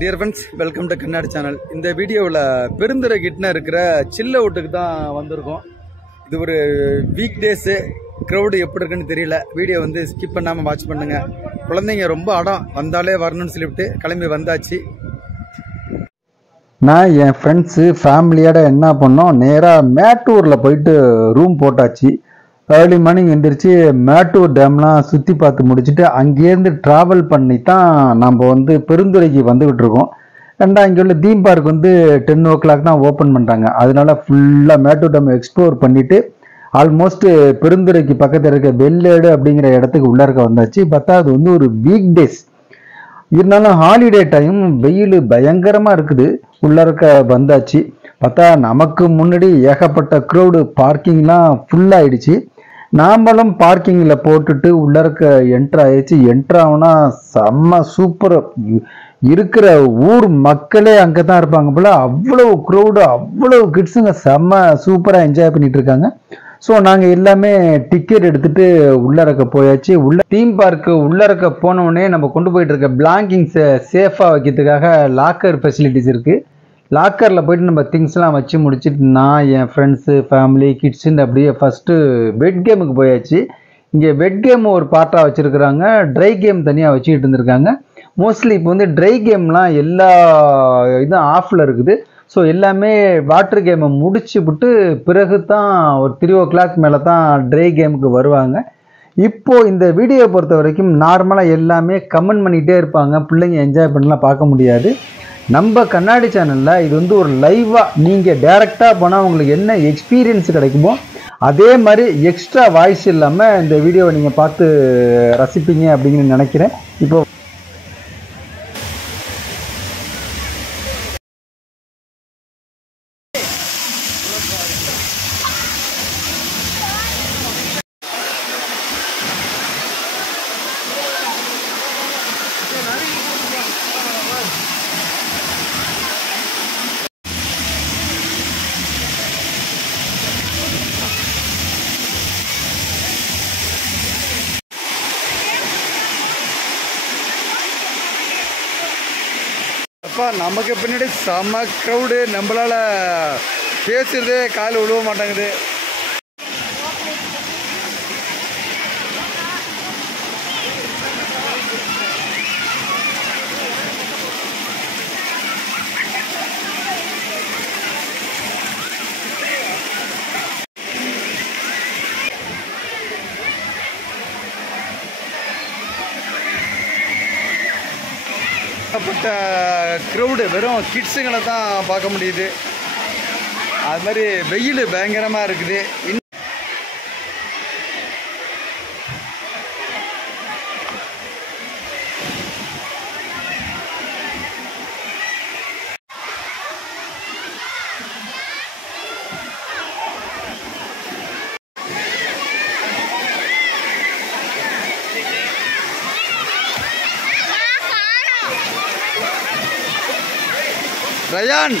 Dear friends, welcome to கண்ணாடி channel. இந்த வீடியோவில் பெருந்துறை கிட்ட இருக்கிற சில்ல அவுட்டுக்கு தான் வந்திருக்கோம். இது ஒரு வீக் டேஸு, க்ரௌடு எப்படி இருக்குன்னு தெரியல. வீடியோ வந்து ஸ்கிப் பண்ணாமல் வாட்ச் பண்ணுங்க. குழந்தைங்க ரொம்ப அடம், வந்தாலே வரணும்னு சொல்லிவிட்டு கிளம்பி வந்தாச்சு. நான் என் ஃப்ரெண்ட்ஸு ஃபேமிலியோட என்ன பண்ணோம், நேராக மேட்டூரில் போயிட்டு ரூம் போட்டாச்சு. ஏர்லி மார்னிங் எந்திரிச்சு மேட்டூர் டேம்லாம் சுற்றி பார்த்து முடிச்சுட்டு அங்கேருந்து ட்ராவல் பண்ணி தான் நம்ம வந்து பெருந்துறைக்கு வந்துக்கிட்டு இருக்கோம். இங்கே உள்ள தீம் பார்க் வந்து 10 o'clock தான் ஓப்பன் பண்ணுறாங்க. அதனால ஃபுல்லாக மேட்டூர் டேம் எக்ஸ்ப்ளோர் பண்ணிவிட்டு ஆல்மோஸ்ட் பெருந்துறைக்கு பக்கத்தில் இருக்க வெள்ளேடு அப்படிங்கிற இடத்துக்கு உள்ளார்க்க வந்தாச்சு. பார்த்தா அது வந்து ஒரு வீக் டேஸ் இருந்தாலும் ஹாலிடே டைம், வெயில் பயங்கரமாக இருக்குது. உள்ளார்க்க வந்தாச்சு. பார்த்தா நமக்கு முன்னாடி ஏகப்பட்ட க்ரௌடு, பார்க்கிங்லாம் ஃபுல்லாகிடுச்சு. நாமளும் பார்க்கிங்கில் போட்டுட்டு உள்ளார்க்க என்ட்ரு ஆயிடுச்சு. என்ட்ராகுனா செம்ம சூப்பர். இருக்கிற ஊர் மக்களே அங்கே தான் இருப்பாங்க போல. அவ்வளவு க்ரௌடு, அவ்வளவு கிட்ஸுங்க செம்ம சூப்பராக என்ஜாய் பண்ணிட்டு இருக்காங்க. ஸோ நாங்கள் எல்லாமே டிக்கெட் எடுத்துட்டு உள்ளறக்க போயாச்சு. தீம் பார்க்கு உள்ளறக்க போனோடனே நம்ம கொண்டு போயிட்டு இருக்க பிளாங்கிங்ஸை சேஃபாக வைக்கிறதுக்காக லாக்கர் ஃபெசிலிட்டிஸ் இருக்குது. லாக்கரில் போயிட்டு நம்ம திங்ஸ்லாம் வச்சு முடிச்சுட்டு நான் என் ஃப்ரெண்ட்ஸு ஃபேமிலி கிட்ஸுன்னு அப்படியே ஃபஸ்ட்டு பெட் கேமுக்கு போயாச்சு. இங்கே பெட் கேம் ஒரு பார்ட்டாக வச்சுருக்குறாங்க, ட்ரை கேம் தனியாக வச்சுக்கிட்டு இருந்திருக்காங்க. மோஸ்ட்லி இப்போ வந்து ட்ரை கேம்லாம் எல்லா இதுவும் ஆஃபில் இருக்குது. ஸோ எல்லாமே வாட்டர் கேமை முடிச்சு விட்டு பிறகு தான் ஒரு 3 o'clock மேலே தான் ட்ரை கேமுக்கு வருவாங்க. இப்போது இந்த வீடியோ பொறுத்த வரைக்கும் நார்மலாக எல்லாமே கமெண்ட் பண்ணிகிட்டே இருப்பாங்க, பிள்ளைங்க என்ஜாய் பண்ணலாம் பார்க்க முடியாது. நம்ம கண்ணாடி சேனலில் இது வந்து ஒரு லைவாக நீங்கள் டேரெக்டாக போனால் உங்களுக்கு என்ன எக்ஸ்பீரியன்ஸ் கிடைக்குமோ அதே மாதிரி எக்ஸ்ட்ரா வாய்ஸ் இல்லாமல் இந்த வீடியோவை நீங்கள் பார்த்து ரசிப்பீங்க அப்படின்னு நினைக்கிறேன். இப்போ அப்பா நமக்கு பின்னாடி செம்ம க்ரௌடு, நம்மளால் பேசுறதே கால் விழுவ மாட்டேங்குது. க்ரௌடு வெறும் கிட்ஸுங்களை தான் பார்க்க முடியுது. அது மாதிரி வெயில் பயங்கரமாக இருக்குது. ரயான்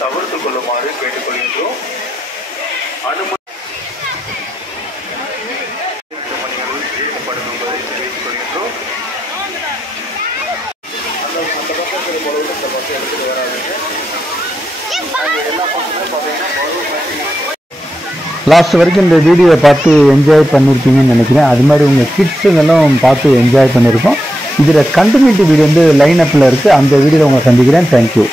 தவிர்த்துக் கொள்ளுமாறு கேட்டுக்கொள்கின்றோம். தீர்க்கப்படும் என்பதை தெரிவித்துக் கொள்கின்றோம். அந்த பக்கம் இந்த பக்கம் எடுத்துட்டு வராதுங்க. எல்லா பக்கமும் பார்த்தீங்கன்னா லாஸ்ட் வரைக்கும் இந்த வீடியோவை பார்த்து என்ஜாய் பண்ணியிருப்பீங்கன்னு நினைக்கிறேன். அது மாதிரி உங்கள் கிட்ஸுங்களும் பார்த்து என்ஜாய் பண்ணியிருக்கோம். இதில் கண்டினியூட்டி வீடியோ வந்து லைன் அப்பில் இருக்குது. அந்த வீடியோவில் உங்களை சந்திக்கிறேன். தேங்க்யூ.